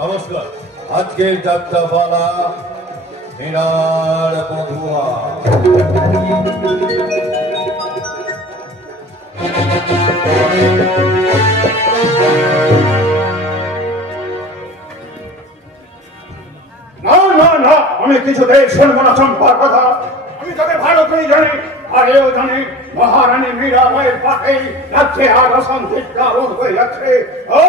নমস্কার। আজকের যাত্রাপালা মীরার বধুয়া। না না না, আমি কিছুতেই শুনবো না চম্পার কথা। আমি তবে ভালো করেই জানি, আর এও জানি মহারানী মীরাবাইয়ের পাঠে রাজ্যে আর অশান্তির কারণ হয়ে যাচ্ছে। ও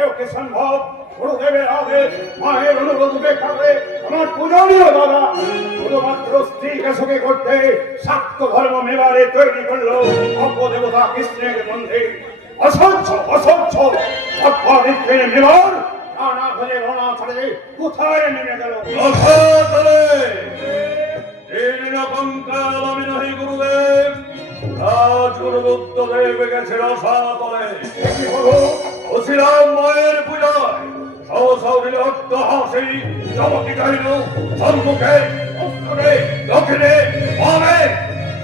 এও কি সম্ভব? গুরুদেবের আদেশ, মায়ের অনুরোধ উপেক্ষা করে আমার পূজনীয় দাদা শুধুমাত্র স্ত্রীকে সুখী করতে শাক্ত ধর্ম মেবারে তৈরি করলো অপদেবতা কৃষ্ণের মন্দির। অসহ্য অসহ্য অপবিত্রের মেবার না হলে রণা ছাড়ে কোথায় নেমে গেল? আমি নহি গুরুদেব, রাজগুরু বুদ্ধদেব গেছে রসাতলে। মায়ের পূজায় সহসৌরীর অট্টহাসি জগতি কাহিল সম্মুখে উত্তরে দক্ষিণে বামে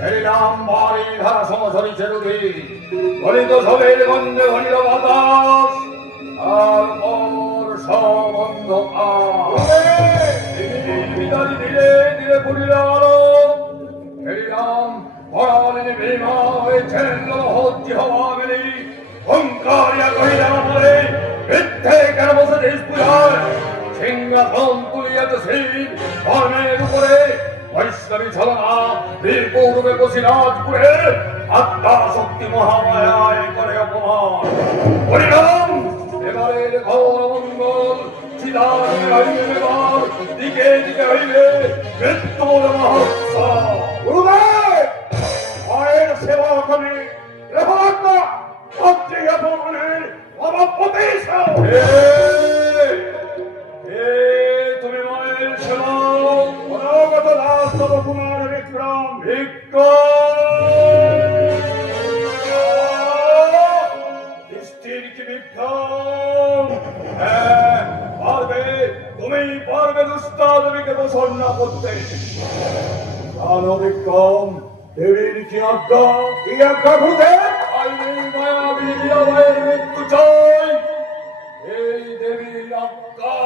সেই রাম বাড়ি ধারা সমসরি চেরুকি গলিত সবের গন্ধে ভরিল বাতাস। তারপর সব অন্ধকার ধীরে ধীরে পড়িল আলো। সেই রাম পরালিনী ভীমা হয়েছেন হচ্ছি হওয়া মেলি ওঙ্কারিয়া কহিলা বলে বৃদ্ধে কেন বসেছিস পূজায়? সিংহাসন তুলিয়াতে সেই ধর্মের উপরে বৈষ্ণবী ছলনা বীর পৌরবে বসি রাজপুরে আত্মা শক্তি মহামায়ায় করে অপমান। হরিরাম এবারের ঘোর মঙ্গল চিদার দিকে দিকে হইবে মৃত্যুর মহোৎসব। গুরুদেব, মায়ের সেবা করে তুমি মায়ের সেবা অনাগত দাস তব কুমার বিক্রম দৃষ্টির কি বিক্রম? পারবে, তুমি পারবে দুষ্টা দেবীকে দোষণ না করতে। জানো বিক্রম, দেবীর কি আজ্ঞা? কি আজ্ঞা গুরুদেব? মায়াবী মীরাবাইয়ের মৃত্যু চাই, এই দেবীর আজ্ঞা।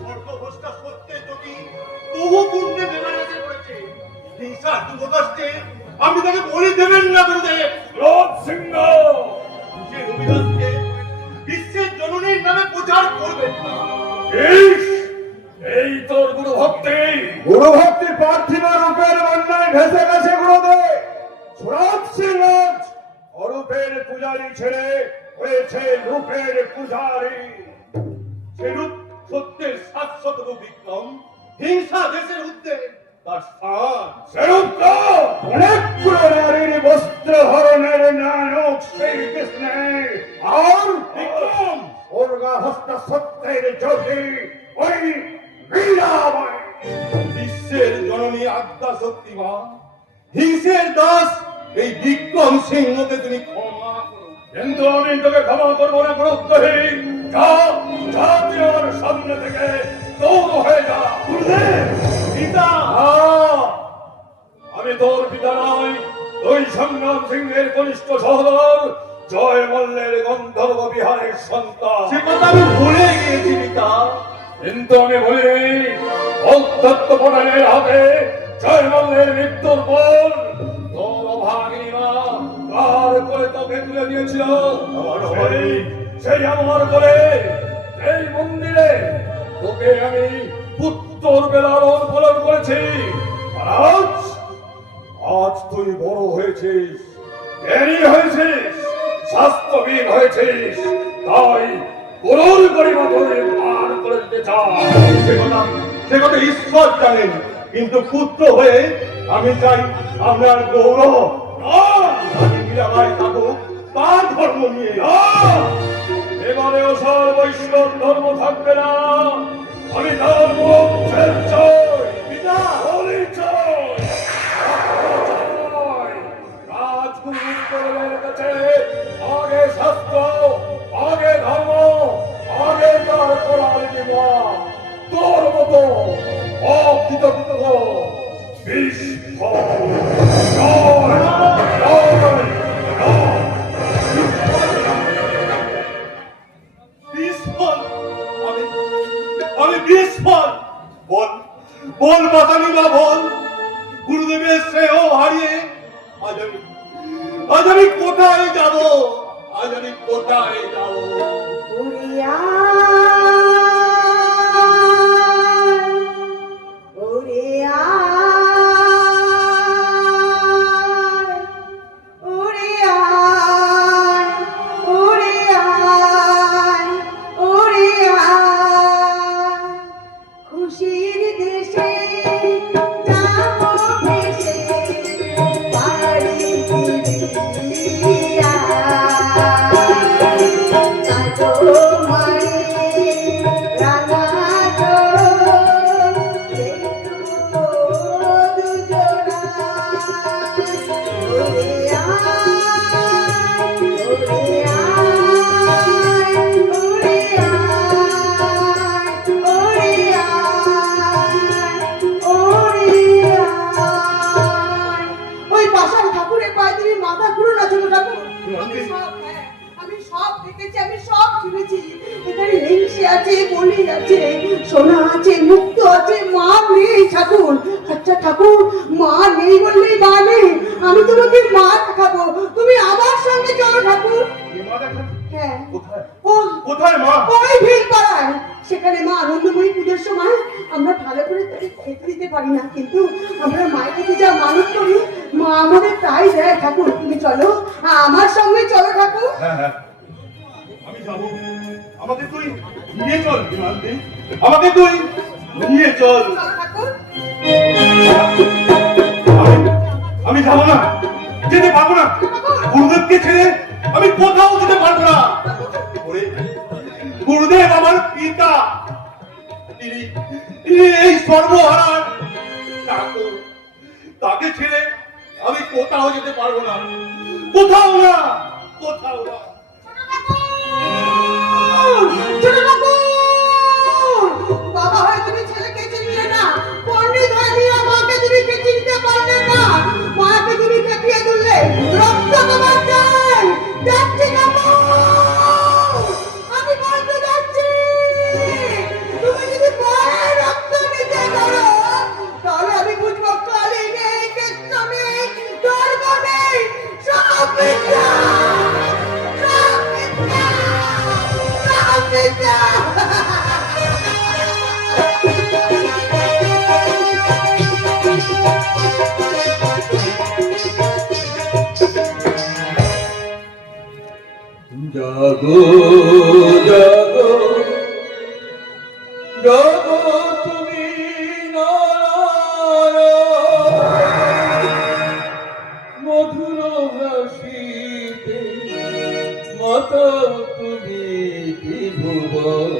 সর্বভ্রষ্টা সত্যের যোগী বহু পূর্ণে বেমানাতে করেছে। হিংসার যুগকষ্টে আপনি তাকে বলি দেবেন না গুরুদেব। ক্রোধ সিংহ যে রবিদাসকে বিশ্বের জননীর নামে প্রচার করবেন না। এই তোর গুরু ভক্তি? গুরু ভক্তির পার্থিব রূপের বন্যায় ভেসে গেছে গুরুদেব। সুরাজ সিংহ অরূপের পূজারী ছেড়ে হয়েছে রূপের পূজারী। সেরূপ সত্যের শাশ্বত রূপ বিক্রম হিংসা দেশের উদ্যোগ তার স্থান। সেরূপ অনেকগুলো নারীর বস্ত্র হরণের নায়ক শ্রীকৃষ্ণের আর বিক্রম স্বর্গাভস্ত সত্যের জ্যোতি ওই মীরাবাই। বিশ্বের জননী আদ্যা শক্তিমান হিংসের দাস এই বিক্রম সিংহকে তুমি ক্ষমা করো। কিন্তু আমি তোকে ক্ষমা করবো না ক্রোধহীন। যা যা তুই আমার সামনে থেকে দৌড় হয়ে যা। পিতা, আমি তোর পিতা নয়, ওই সংগ্রাম সিংহের কনিষ্ঠ সহোদর জয় মল্লের গন্ধর্ব বিহারের সন্তান। সে কথা আমি ভুলে গিয়েছি পিতা। কিন্তু আমি বলিনি অধ্যত্ত প্রধানের হাতে জয় মল্লের মৃত্যুর পর তোর অভাগিনী মা কার করে তোকে তুলে দিয়েছিল? সেই আমার করে এই মন্দিরে তোকে আমি পুত্তর বেলার পালন করেছি। আর আজ তুই বড় হয়েছিস, জ্ঞানী হয়েছিস, স্বাস্থ্যবিদ হয়েছিস, তাই গুরুর গরিমা ধরে পার করে দিতে চাই। সে কথা ঈশ্বর জানেন, কিন্তু পুত্র হয়ে আমি চাই আপনার গৌরব। আমি মীরাবাই থাকুক তার ধর্ম নিয়ে। এবারে ওসব বৈষ্ণব ধর্ম থাকবে না। আমি ধর্ম চাই, পিতা, বলি চাই, রাজগুরুর করলের কাছে আগে শাস্ত্র, আগে ধর্ম, আগে তার করার জীবন। তোর মতো অকৃতজ্ঞ বিষ্ণ ঈশ্বর বল বল বাতানি বা বল গুরুদেবের স্নেহ হারিয়ে আজ আমি কোথায় যাব আজ আমি কোথায় যাব খুশির দেশে যাবো ভেসে বাড়ি ফিরিয়া। কাজো মারে রাঙা চোখ দেখবো দুজনা। ওরে আয়, ওরে আয়, ওরে আয়, ওরে ওই পাশার ঠাকুরের পায়ে তুমি মাথা ঘুরো না ছোট ঠাকুর। আমি সব দেখেছি, আমি সব শুনেছি। এখানে হিংসে আছে, বলি আছে, সোনা আছে, মুক্ত আছে, মা নেই ঠাকুর। আচ্ছা ঠাকুর, মা নেই বললেই মা নেই, আমি তোমাকে মা দেখাবো, তুমি আমার সঙ্গে চলো ঠাকুর। হ্যাঁ, কোথায় মা? ওই ভিড়পাড়ায়। সেখানে মা আনন্দময়ী পুজোর সময় আমরা ভালো করে তাকে খেতে দিতে পারি না, কিন্তু আমরা মায়ের কাছে যা মানত করি মা আমাদের তাই দেয় ঠাকুর। তুমি চলো, আমার সঙ্গে চলো ঠাকুর। হ্যাঁ আমি যাবো, আমাকে তুই নিয়ে চল বিমানদি, আমাকে তুই নিয়ে চল। চলো ঠাকুর। আমি যাবো না, যেতে পারবো না, গুরুদেবকে ছেড়ে আমি কোথাও যেতে পারবো না। গুরুদেব আমার পিতা, তিনি এই সর্বহারার ঠাকুর, তাকে ছেড়ে আমি কোথাও যেতে পারবো না, কোথাও না, কোথাও না। ছোট ঠাকুর, বাবা হয় তুমি ছেলেকে চিনলে না, পণ্ডিত হয় নিয়ে মাকে তুমি চিনতে পারলে না, মাকে তুমি পেপিয়ে তুললে, রক্ত তোমার চাই। যাচ্ছি বাবা, আমি বলতে যাচ্ছি, তুমি যদি মায়ের রক্ত নিতে পারো তাহলে আমি বুঝবো কালি নেই, কেষ্ট নেই, ধর্ম নেই, সব মিথ্যা, সব মিথ্যা, সব মিথ্যা। জাগো জাগো জাগো তুমি নারায়ণ, মধুর হাসিতে মাতা তুমি ত্রিভুবন।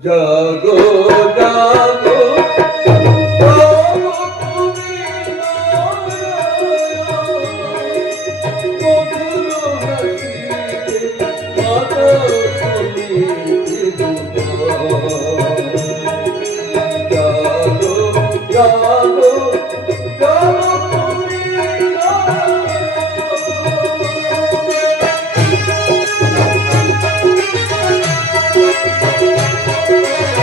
জাগো জাগো Thank you.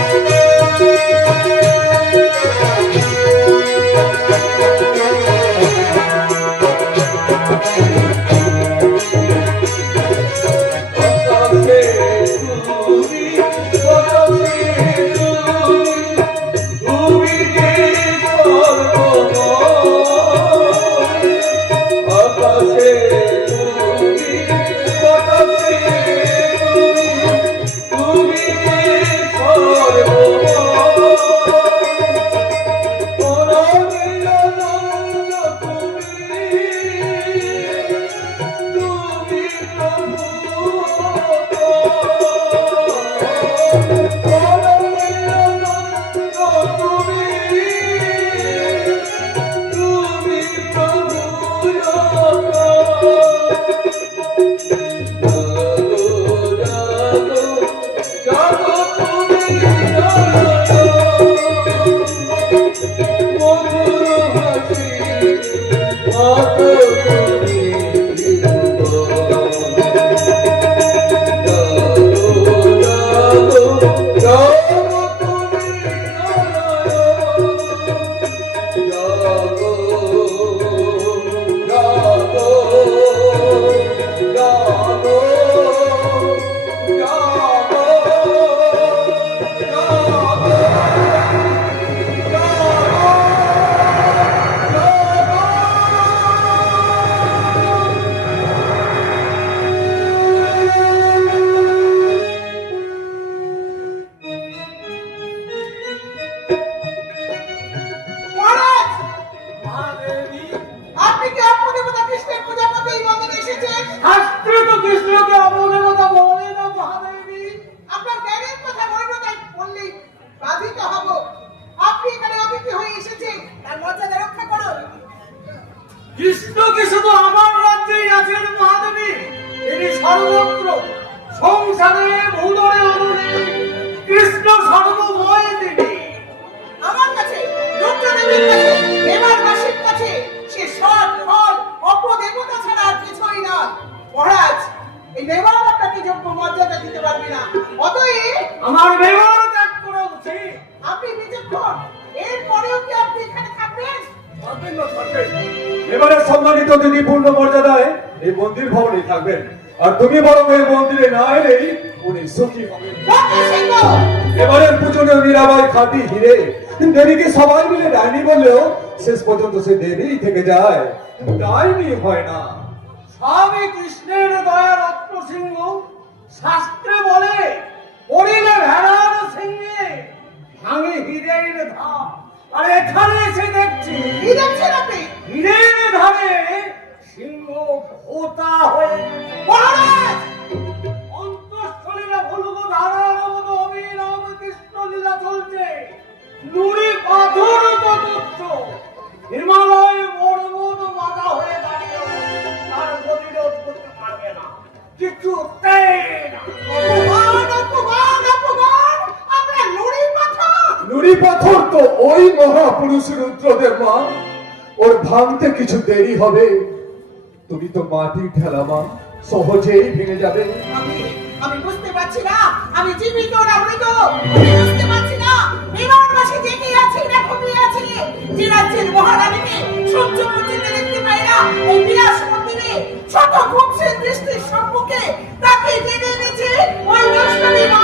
মর্যাদা দিতে পারবে না। অতএব আমার মেয়র ত্যাগ করা উচিত। আপনি বিচক্ষণ, এরপরেও কি আপনি এখানে থাকবেন? থাকবেন না থাকবেন। এবারে সম্মানিত দিদি পূর্ণ মর্যাদায় এই মন্দির ভবনে থাকবেন, আর তুমি বরং এই মন্দিরে না এলেই উনি সুখী হবেন। রত্নসিংহ! এবারের পূজনীয় মীরাবাই খাঁটি হিরে। দেবীকে সবাই মিলে ডাইনি বললেও শেষ পর্যন্ত সে দেবী থেকে যায়, ডাইনি হয় না। স্বামী কৃষ্ণের দয়া রত্ন সিংহ শাস্ত্রে বলে পড়িলে ভেড়ার সিংহে ভাঙে হীরের ধার। আর এখানে এসে দেখছি কি দেখছেন আপনি? হীরের ধারে সিংহ ভোতা হয়ে গেছে। মহারাজ! অন্তঃস্থলীরা ভুলব ধারার মতো অবিরাম কৃষ্ণ লীলা চলছে। নুড়ি পাথর ততুচ্ছ হিমালয় পর্বত বাধা হয়ে দাঁড়িয়ে তার প্রতিরোধ করতে পারবে না, কিছুতেই না। অপমান, অপমান, অপমান! আমরা নুড়ি পাথর! নুড়ি পাথর তো ওই মহাপুরুষ রুদ্রদেব মা, ওর ভাঙতে কিছু দেরি হবে। তুমি তো মাটির ঠেলা মা, সহজেই ভেঙে যাবে। আমি বুঝতে পারছি না, আমি জীবিত না মৃত। আমি বুঝতে পারছি না, বিমানবাসী জেগে আছে না ঘুমিয়ে আছে। যে রাজ্যের মহারানীকে সূর্য পর্যন্ত দেখতে পাই না, এই বিলাস মন্দিরে শত বংশের দৃষ্টির সম্মুখে তাকে জেগে এনেছে ওই বৈষ্ণবী মা।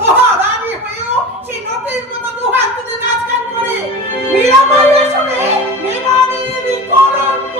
মহারানী হয়েও সে নটির মতো দুহাত তুলে নাচ গান করে। মীরাবাই আসলে মেমারির কলঙ্ক।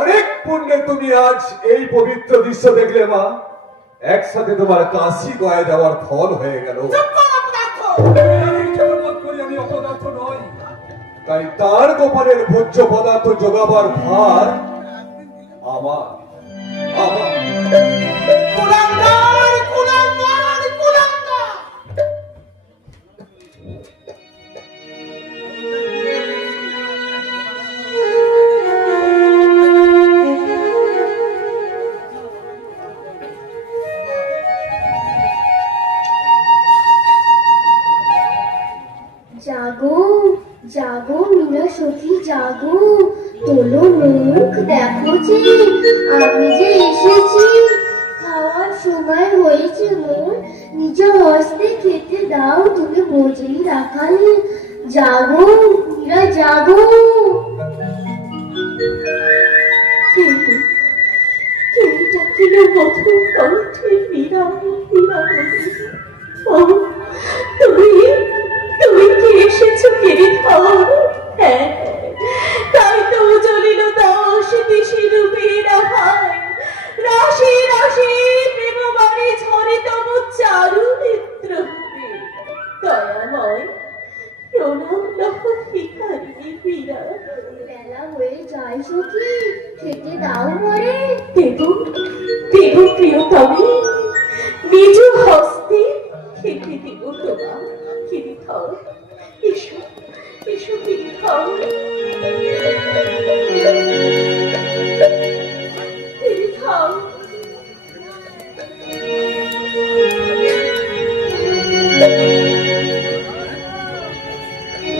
অনেক পুণ্যে তুমি আজ এই পবিত্র দৃশ্য দেখলে মা। একসাথে তোমার কাশি গয়ে যাওয়ার ফল হয়ে গেল। আমি অপদার্থ নই, তাই তার গোপালের ভোজ্য পদার্থ যোগাবার ভার আমার। কুলাঙ্গার, কুলাঙ্গার, কুলাঙ্গার! জাগো জাগো মীরা সখী জাগো, তোলো মুখ দেখো যে আমি যে এসেছি। খাওয়ার সময় হয়েছে মোর, নিজ হস্তে খেতে দাও, তুমি বোঝেই রাখালে। জাগো মীরা জাগো। ডাকিলে মধুর কণ্ঠে মীরা মীরা বলে, ও তুমি তুমি কি এসেছো গিরিধর? হ্যাঁ, তাই তো জ্বলিল দাস দিশি রূপে রাহায়, রাশি রাশি প্রেমবাণী ঝরে তব চারু নেত্র রূপে। দয়াময় প্রণাম লহ ভিখারিণী মীরা। বেলা হয়ে যায় সখী, খেতে দাও মরে। দেব দেব প্রিয়তমে, নিজ হস্তে খেতে দেব তোমার। গিরিধর এসো এসো গিরিধর। গিরিধর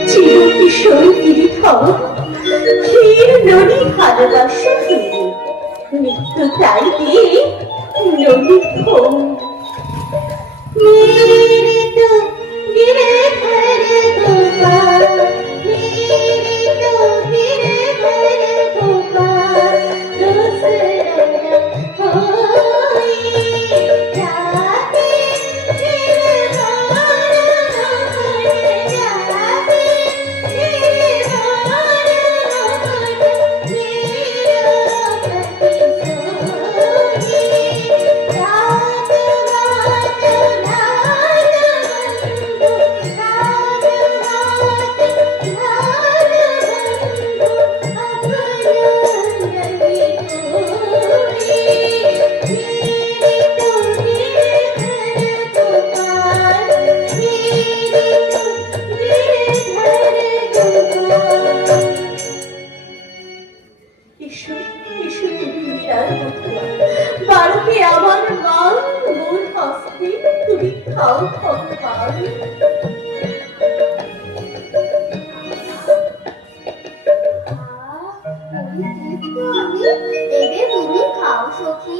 চিরকিশোর গিরিধর, ক্ষীর নদী ভালোবাসা তুমি, মৃত্যু তাই দিয়ে নদী ভোগ। मेरे तो गिरे घर गोपाल, मेरे तो गिरे घर गोपाल, दूसरा कोई जाते फिर मारा जाते फिर मारा मेरा पति सोई रात এসো এসো তুমি মীরার মধুয়া, বারোকে আমার মান মোর হস্তে তুমি খাও ভগবান। এবে তুমি খাও সখী।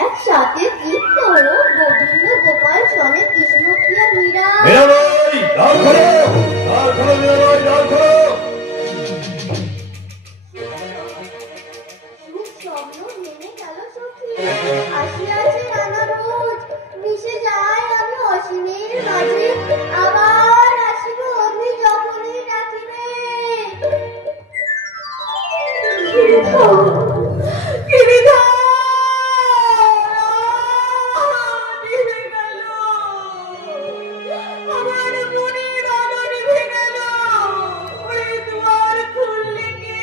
একসাথে কি করো গোবিন্দ গোপাল সমেত কৃষ্ণ প্রিয়া মীরা। মীরাবাই, দ্বার খোলো, দ্বার খোলো মীরাবাই, দ্বার খোলো। সুখ স্বপ্ন ভেঙে গেল সখী, আসিয়াছে নানা রোজ, মিশে যায় আমি অসীমের মাঝে, আবার আসিব অগ্নি যখনই ডাকিবে। গিরিধর গিরিধর নিভে গেল, আমার মনের আলো নিভে গেল। ওরে দুয়ার খুললে কে?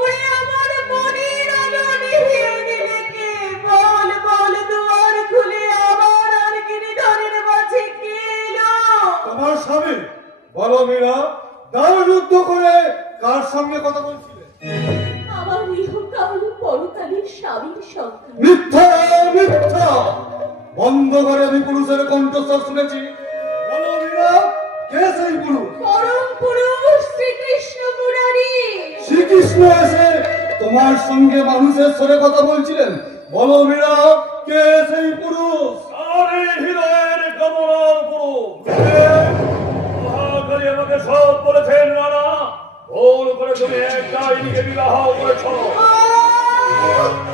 ওরে আমার মনের আলো নিভিয়ে দিলে কে? বল বল দুয়ার খুলে আবার আর গিরিধরের মাঝে কে এলো? তোমার স্বামী। বলো মীরা, দ্বার রুদ্ধ করে কার সঙ্গে কথা বলছিলে? আমার ইহকাল পরকালের স্বামীর সঙ্গে। মিথ্যা মিথ্যা, বন্ধ করে আমি পুরুষের কণ্ঠস্বর শুনেছি। বলো মীরা, কে সেই পুরুষ? পরম পুরুষ শ্রীকৃষ্ণ মুরারি। শ্রীকৃষ্ণ এসে তোমার সঙ্গে মানুষের স্বরে কথা বলছিলেন। বলো মীরা, কে সেই পুরুষ? আরে হৃদয়ের কামনার পুরুষ। মহাকালী আমাকে সব বলেছেন রানা, ভুল করে তুমি এক ডাইনিকে বিবাহ করেছ।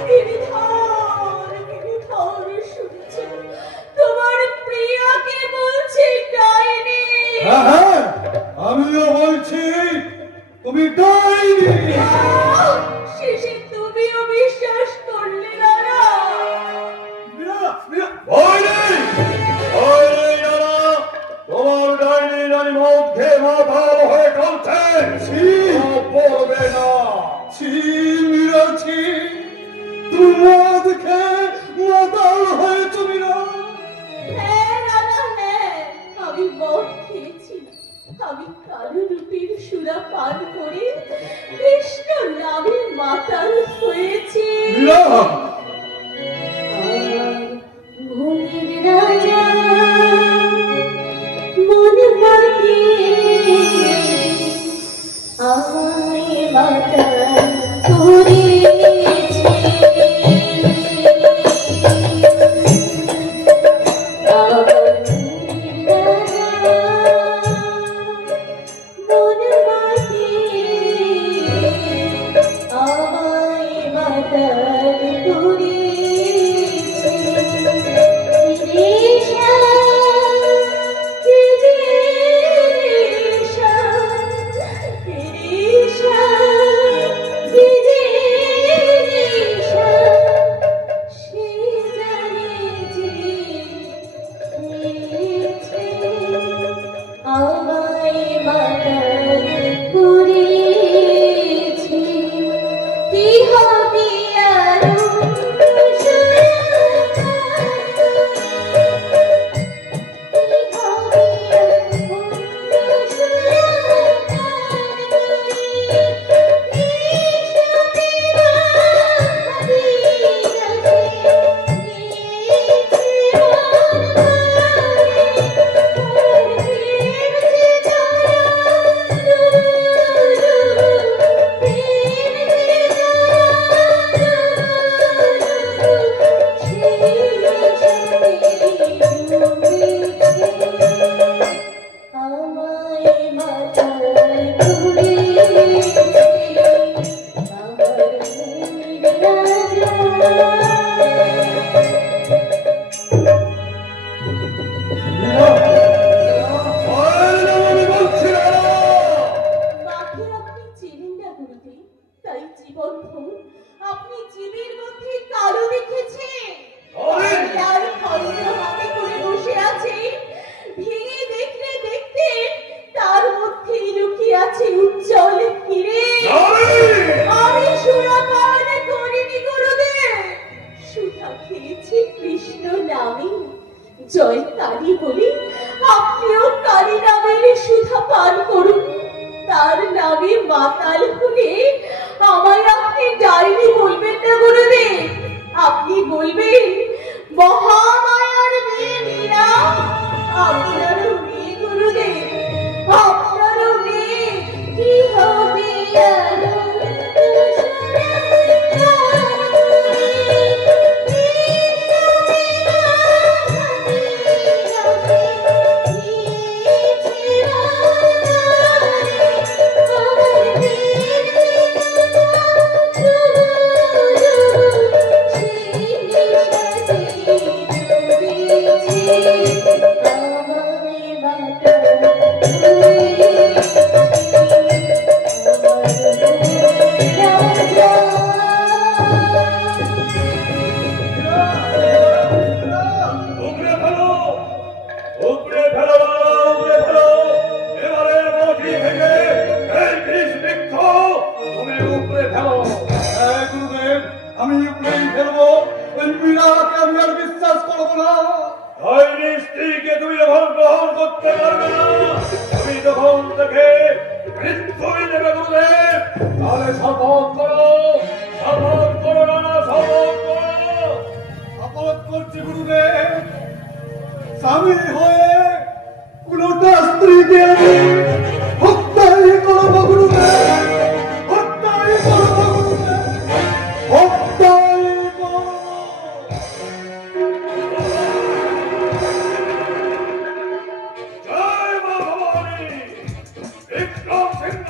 গিরিধর গিরিধর শুনেছ? তোমার প্রিয়াকে বলছে ডাইনি। হ্যাঁ হ্যাঁ, আমিও বলছি তুমি ডাইনি। শেষে তুমিও বিশ্বাস করলে না? ভয় নেই, ভয় নেই রানা, তোমার ডাইনি রানী মদ খেয়ে মাতাল হয়ে চলছে। পড়বে না। ছি মীরা ছি, তুমি মদ খেয়ে মাতাল হয়েছ মীরা। হ্যাঁ রানা, হ্যাঁ, আমি মদ খেয়েছি। আমি কালো রূপের সুরা পান করে কৃষ্ণ নামে মাতাল হয়েছি। মীরা, মনের রাজা মন বানিয়ে আমি বলছি না। মাকে আপনি চেনেন না গুরুদেব, তাই জীবন ভোর আপনি জীবের মধ্যে কালো দেখেছেন। আর খন্ড হাতে করে বসে আছে, ভেঙে দেখলে দেখতেন তার মধ্যেই লুকিয়ে আছে উজ্জ্বল হিরে। আমি সুরাপান করিনি গুরুদেব, সুধা খেয়েছি কৃষ্ণ নামে। জয় কালী বলে আপনিও কালী নামের সুধা পান করুন। তার নামে মাতাল হলে আমায় আপনি ডাইনি বলবেন না গুরুদেব, আপনি বলবেন মহামায়ার মেয়ে মীরা। আপনারও মেয়ে গুরুদেব, আপনারও মেয়ে। কি হবে উপরে ফেলো, উপরে ফেলো, উপরে ফেলো। এবারে বটি থেকে এই বিষ বৃক্ষ তুমি উপরে ফেলো। হ্যাঁ গুরুদেব, আমি উপরেই ফেলবো। ওই মীরাকে আমি আর বিশ্বাস করবো না। ওই স্ত্রীকে তুমি যখন গ্রহণ করতে পারবে না, তুমি তখন থেকে মৃত্যুই দেবে গুরুদেব। তাহলে শপথ করো, শপথ করো না, শপথ করো। শপথ করছি গুরুদেব, স্বামী হয়ে কোনটা স্ত্রীকে আমি হত্যাই করবো গুরুদেব, হত্যাই করবো গুরুদেব, হত্যাই করবো। জয় মা ভবানী, বিক্রম সিংহ।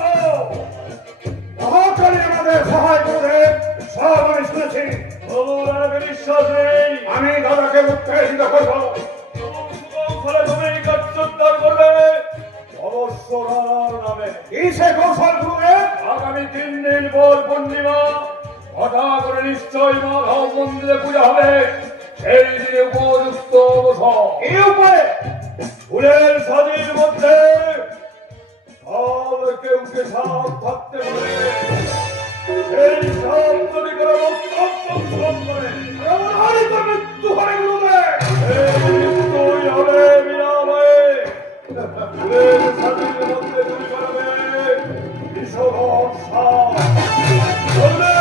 মহাকালী আমাদের সহায় গুরুদেব, সব আমি শুনেছি। প্রভুর আর বিশ্বাস নেই। আমি দাদাকে উত্তেজিত করবো। ফলে তুমি কার্যোদ্ধার করবে অবশ্য রানার নামে। কি সে কৌশল গুরুদেব? আগামী 3 দিন পর পূর্ণিমা, ঘটা করে নিশ্চয় মাধব মন্দিরে পূজা হবে। সেই দিনে উপযুক্ত অবসর এই উপরে ফুলের সাজির মধ্যে সব কেউকে সাপ থাকতে পারে। সেই সাপ যদি করে মস্তক করে আমারই তো মৃত্যু হয় গুরুদেব। এই মৃত্যুই হবে মীরাবাই। ফুলের সাজির মধ্যে তুমি করবে বিষধর সাপ। বলবে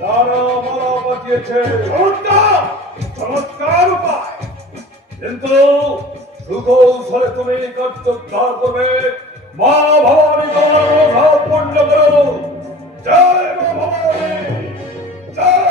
রানা মালা পাঠিয়েছে। চমৎকার, চমৎকার উপায়। কিন্তু সুকৌশলে তুমি কার্যোদ্ধার করবে। মা ভবানী তোমার মনোভাব পূর্ণ করো। জয় মা ভবানী, জয়।